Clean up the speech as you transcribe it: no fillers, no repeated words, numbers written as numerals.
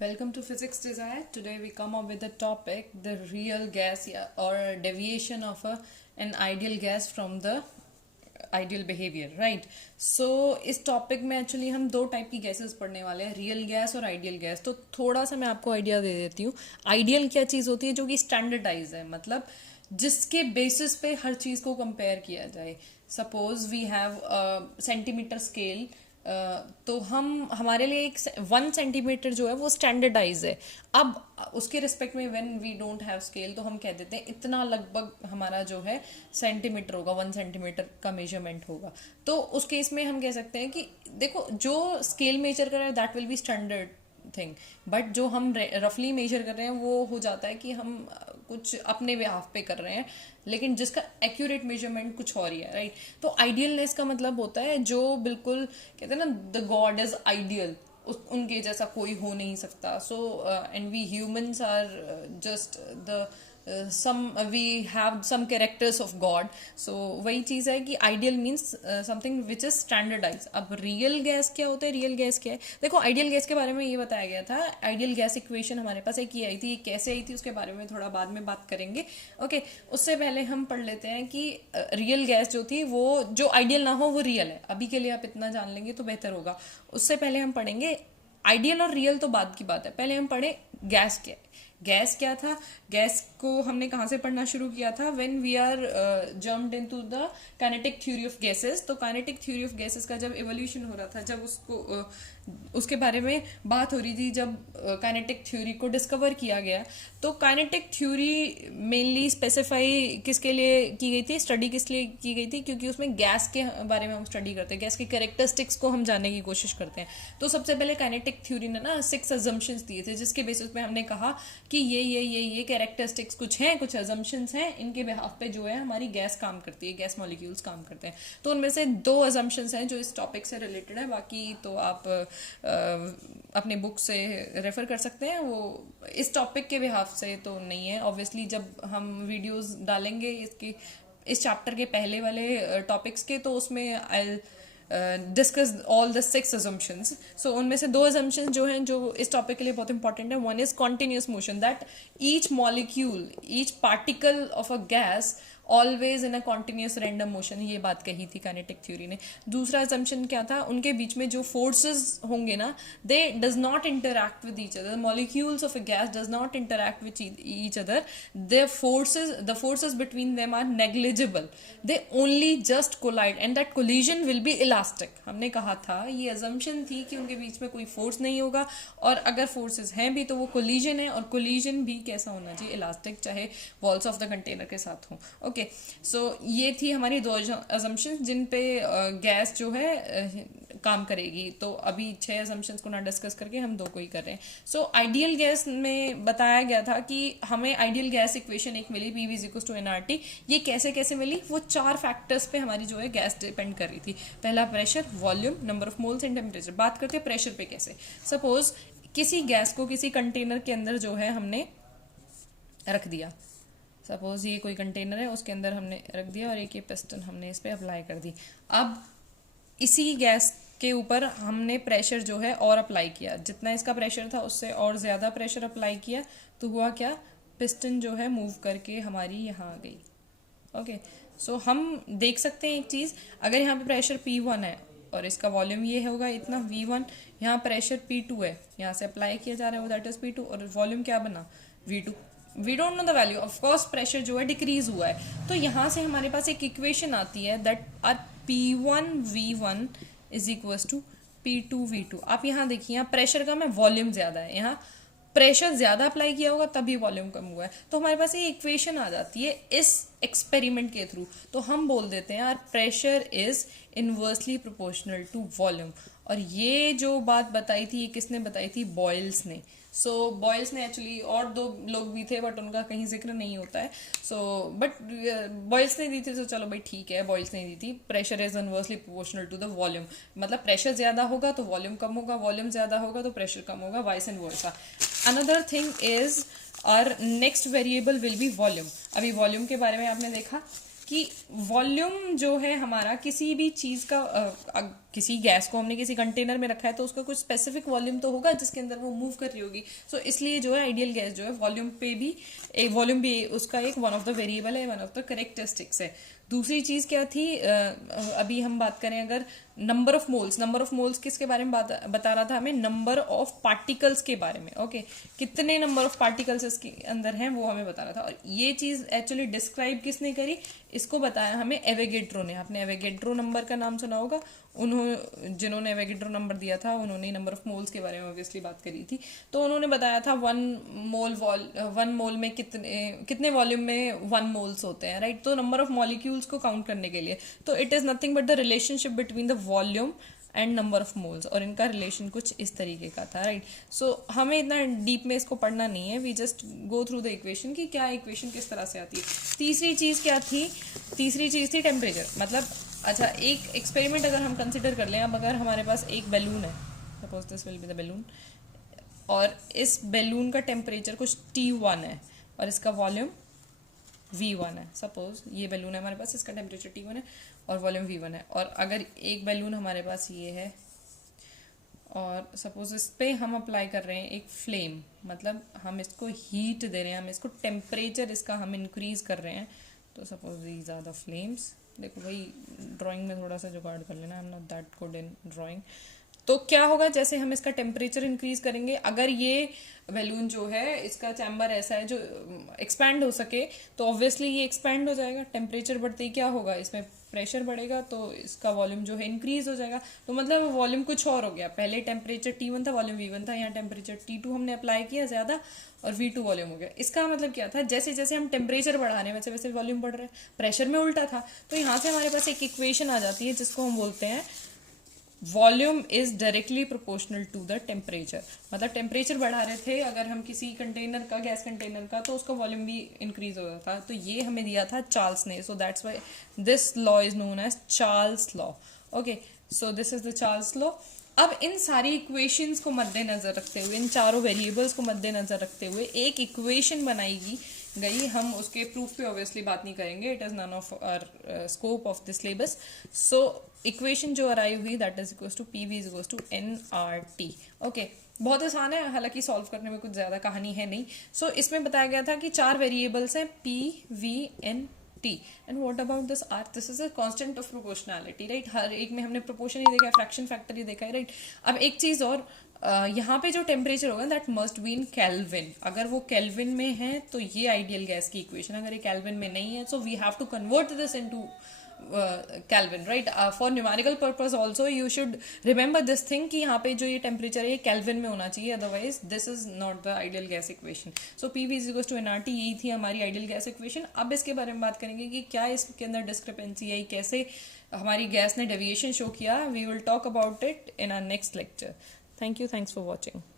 Welcome to Physics Desire. Today we come up with the topic the real gas or deviation of an ideal gas from the ideal behaviour right. So इस topic में actually हम दो type की gases पढ़ने वाले हैं, real gas और ideal gas. तो थोड़ा सा मैं आपको आइडिया दे देती हूँ. आइडियल क्या चीज़ होती है? जो कि स्टैंडर्डाइज है, मतलब जिसके बेसिस पे हर चीज़ को कंपेयर किया जाए. Suppose we have centimetre scale, तो हम हमारे लिए एक 1 सेंटीमीटर जो है वो स्टैंडर्डाइज है. अब उसके रिस्पेक्ट में when we don't have scale तो हम कह देते हैं इतना लगभग हमारा जो है सेंटीमीटर होगा, 1 सेंटीमीटर का मेजरमेंट होगा. तो उस केस में हम कह सकते हैं कि देखो जो स्केल मेजर कर रहे हैं that will be standard thing, but जो हम रफली मेजर कर रहे हैं वो हो जाता है कि हम कुछ अपने बिहाफ पे कर रहे हैं, लेकिन जिसका एक्यूरेट मेजरमेंट कुछ और ही है, राइट. तो आइडियलनेस का मतलब होता है जो बिल्कुल कहते हैं ना, द गॉड इज आइडियल, उनके जैसा कोई हो नहीं सकता. So and we humans are just the some we have some characters of God. so वही चीज़ है कि ideal means something which is standardise. अब रियल गैस क्या होता है? रियल गैस क्या है? देखो आइडियल गैस के बारे में ये बताया गया था. आइडियल गैस इक्वेशन हमारे पास एक ही आई थी, कैसे आई थी उसके बारे में थोड़ा बाद में बात करेंगे. ओके, उससे पहले हम पढ़ लेते हैं कि रियल गैस जो थी वो जो आइडियल ना हो वो रियल है. अभी के लिए आप इतना जान लेंगे तो बेहतर होगा. उससे पहले हम पढ़ेंगे आइडियल और रियल, तो बाद की बात है. पहले हम पढ़े गैस क्या है. गैस क्या था? गैस को हमने कहाँ से पढ़ना शुरू किया था? When we are jumped into the kinetic theory of gases. तो काइनेटिक थ्योरी ऑफ गैसेस का जब इवोल्यूशन हो रहा था, जब उसके बारे में बात हो रही थी, जब काइनेटिक थ्योरी को डिस्कवर किया गया, तो काइनेटिक थ्योरी मेनली स्पेसिफाई किसके लिए की गई थी, स्टडी किस लिए की गई थी? क्योंकि उसमें गैस के बारे में हम स्टडी करते हैं, गैस के कैरेक्टरिस्टिक्स को हम जानने की कोशिश करते हैं. तो सबसे पहले काइनेटिक थ्योरी ने ना 6 अजम्पशंस दिए थे, जिसके बेसिस पे हमने कहा कि ये कैरेक्टरिस्टिक्स कुछ हैं, कुछ अजम्पशंस हैं, इनके बिहाफ पे जो है हमारी गैस काम करती है, गैस मॉलिक्यूल्स काम करते हैं. तो उनमें से 2 अजम्पशंस हैं जो इस टॉपिक से रिलेटेड है. बाकी तो आप अपने बुक से रेफर कर सकते हैं, वो इस टॉपिक के बिहाफ से तो नहीं है. ऑब्वियसली जब हम वीडियोस डालेंगे इस चैप्टर के पहले वाले टॉपिक्स के, तो उसमें I discuss all the 6 assumptions. सो उनमें से 2 assumptions जो हैं जो इस टॉपिक के लिए बहुत इंपॉर्टेंट है. One is continuous motion, that each molecule, each particle of a gas always in a continuous random motion. ये बात कही थी काइनेटिक थ्योरी ने. दूसरा assumption क्या था? उनके बीच में जो फोर्सेस होंगे ना, they does not interact with each other. Molecules of a gas does not interact with each other. The forces between them are negligible. They only just collide and that collision will be elastic. हमने कहा था, ये assumption थी कि उनके बीच में कोई force नहीं होगा, और अगर फोर्सेस हैं भी तो वो कोलिजन है, और कोलिजन भी कैसा होना चाहिए? इलास्टिक, चाहे वॉल्स ऑफ द कंटेनर के साथ हो. ओके, सो ये थी हमारी 2 assumptions जिन पे गैस जो है काम करेगी. तो अभी 6 assumptions को ना डिस्कस करके हम 2 को ही कर रहे हैं. सो आइडियल गैस में बताया गया था कि हमें आइडियल गैस इक्वेशन एक मिली, PV = nRT. ये कैसे कैसे मिली? वो 4 फैक्टर्स पे हमारी जो है गैस डिपेंड कर रही थी. पहला pressure, volume, number of moles and temperature. बात करते हैं प्रेशर पे कैसे. सपोज किसी गैस को किसी कंटेनर के अंदर जो है हमने रख दिया. सपोज ये कोई कंटेनर है, उसके अंदर हमने रख दिया और एक ये पिस्टन हमने इस पर अप्लाई कर दी. अब इसी गैस के ऊपर हमने प्रेशर जो है और अप्लाई किया. जितना इसका प्रेशर था उससे और ज़्यादा प्रेशर अप्लाई किया, तो हुआ क्या? पिस्टन जो है मूव करके हमारी यहाँ आ गई. ओके, सो हम देख सकते हैं एक चीज़, अगर यहाँ पे प्रेशर P1 है और इसका वॉल्यूम ये होगा इतना V1, यहाँ प्रेशर P2 है, यहाँ से अप्लाई किया जा रहा है वो दैट इज P2, और वॉल्यूम क्या बना? V2. We don't know the value, of course pressure जो है डिक्रीज हुआ है. तो यहाँ से हमारे पास एक इक्वेशन आती है that are P1V1 is equal to P2V2. आप यहाँ देखिए, यहाँ प्रेशर कम है, वॉल्यूम ज्यादा है. यहाँ प्रेशर ज्यादा अप्लाई किया होगा तभी वॉल्यूम कम हुआ है. तो हमारे पास ये इक्वेशन आ जाती है इस एक्सपेरिमेंट के थ्रू. तो हम बोल देते हैं यार pressure is inversely proportional to volume. और ये जो बात बताई थी, ये किसने बताई थी? बॉयल्स ने. सो बॉयल्स ने एक्चुअली, और 2 लोग भी थे बट उनका कहीं जिक्र नहीं होता है. सो बट बॉयल्स ने दी थी, तो चलो भाई ठीक है, बॉयल्स ने दी थी. Pressure is inversely proportional to the volume, मतलब प्रेशर ज्यादा होगा तो वॉल्यूम कम होगा, वॉल्यूम ज्यादा होगा तो प्रेशर कम होगा, vice and versa. Another thing is our next variable will be volume. अभी वॉल्यूम के बारे में आपने देखा कि वॉल्यूम जो है हमारा किसी भी चीज़ का किसी गैस को हमने किसी कंटेनर में रखा है तो उसका कुछ स्पेसिफिक वॉल्यूम तो होगा जिसके अंदर वो मूव कर रही होगी. सो इसलिए जो है आइडियल गैस जो है वॉल्यूम भी उसका एक वन ऑफ द वेरिएबल है, वन ऑफ द करेक्टरिस्टिक्स है. दूसरी चीज क्या थी, अभी हम बात करें अगर नंबर ऑफ मोल्स किसके बारे में बता रहा था हमें, नंबर ऑफ पार्टिकल्स के बारे में. ओके, कितने नंबर ऑफ पार्टिकल्स इसके अंदर हैं वो हमें बता रहा था. और ये चीज एक्चुअली डिस्क्राइब किसने करी, इसको बताया हमें एवोगैड्रो ने. आपने एवोगैड्रो नंबर का नाम सुना होगा. जिन्होंने एवोगैड्रो नंबर दिया था उन्होंने नंबर ऑफ मोल्स के बारे में ऑब्वियसली बात करी थी. तो उन्होंने बताया था वन मोल में कितने वॉल्यूम में 1 मोल्स होते हैं, राइट. तो नंबर ऑफ मॉलिक्यूल्स को काउंट करने के लिए तो it is nothing but the relationship between the volume and number of moles, और इनका रिलेशन कुछ इस तरीके का था, राइट. सो हमें इतना डीप में इसको पढ़ना नहीं है, we just go through the equation कि क्या इक्वेशन किस तरह से आती है. तीसरी चीज क्या थी, तीसरी चीज थी टेम्परेचर. मतलब अच्छा, एक एक्सपेरिमेंट अगर हम कंसिडर कर लें, अब अगर हमारे पास एक बैलून है, suppose this will be the balloon, और इस बैलून का टेम्परेचर कुछ T1 है और इसका वॉल्यूम V1 है. सपोज ये बैलून है हमारे पास, इसका टेम्परेचर T1 है और वॉल्यूम V1 है. और अगर एक बैलून हमारे पास ये है और सपोज इस पे हम अप्लाई कर रहे हैं एक फ्लेम, मतलब हम इसको हीट दे रहे हैं, हम इसको टेम्परेचर इसका हम इंक्रीज कर रहे हैं. तो suppose these are the flames. देखो भाई, ड्राइंग में थोड़ा सा जुगाड़ कर लेना, I am not that good in drawing. तो क्या होगा, जैसे हम इसका टेम्परेचर इंक्रीज करेंगे, अगर ये बैलून जो है इसका चैम्बर ऐसा है जो एक्सपैंड हो सके, तो ऑब्वियसली ये एक्सपैंड हो जाएगा. टेम्परेचर बढ़ते ही क्या होगा, इसमें प्रेशर बढ़ेगा तो इसका वॉल्यूम जो है इंक्रीज हो जाएगा. तो मतलब वॉल्यूम कुछ और हो गया. पहले टेम्परेचर T1 था, वॉल्यूम V1 था. यहाँ टेम्परेचर T2 हमने अप्लाई किया ज्यादा और V2 वॉल्यूम हो गया. इसका मतलब क्या था, जैसे जैसे हम टेम्परेचर बढ़ा रहे हैं वैसे वैसे वॉल्यूम बढ़ रहा है. प्रेशर में उल्टा था. तो यहाँ से हमारे पास एक इक्वेशन आ जाती है जिसको हम बोलते हैं volume is directly proportional to the temperature. मतलब टेम्परेचर बढ़ा रहे थे अगर हम किसी कंटेनर का, गैस कंटेनर का, तो उसका वॉल्यूम भी इंक्रीज हो रहा था. तो ये हमें दिया था चार्ल्स ने. So that's why this law is known as Charles law. Okay, so this is the Charles law. अब इन सारी इक्वेशंस को मद्देनजर रखते हुए, इन चारों वेरिएबल्स को मद्देनजर रखते हुए एक इक्वेशन बनाई गई. हम उसके प्रूफ पे ऑब्वियसली बात नहीं करेंगे, it is none of our scope of this syllabus. So equation जो अराइव हुई that is equals to PV is equals to nRT. Okay, बहुत आसान है, हालांकि सॉल्व करने में कुछ ज्यादा कहानी है नहीं. सो इसमें बताया गया था कि 4 वेरिएबल्स हैं P, V, N, T. And what about this R? This is a constant of proportionality, right. हर एक में हमने प्रोपोर्शन ही देखा है, फ्रैक्शन फैक्टर ही देखा है, राइट. अब एक चीज और, यहाँ पे जो टेम्परेचर होगा that must be in kelvin. अगर वो केल्विन में है तो ये आइडियल गैस की इक्वेशन. अगर ये केल्विन में नहीं है so we have to convert this into Kelvin, right. For numerical purpose also you should remember this thing कि यहाँ पे जो ये टेम्परेचर है ये Kelvin में होना चाहिए, otherwise this is not the ideal gas equation. So PV is equals to nRT. यही थी हमारी ideal gas equation. अब इसके बारे में बात करेंगे कि क्या इसके अंदर discrepancy है, कैसे हमारी गैस ने deviation शो किया. We will talk about it in our next lecture. Thank you. Thanks for watching.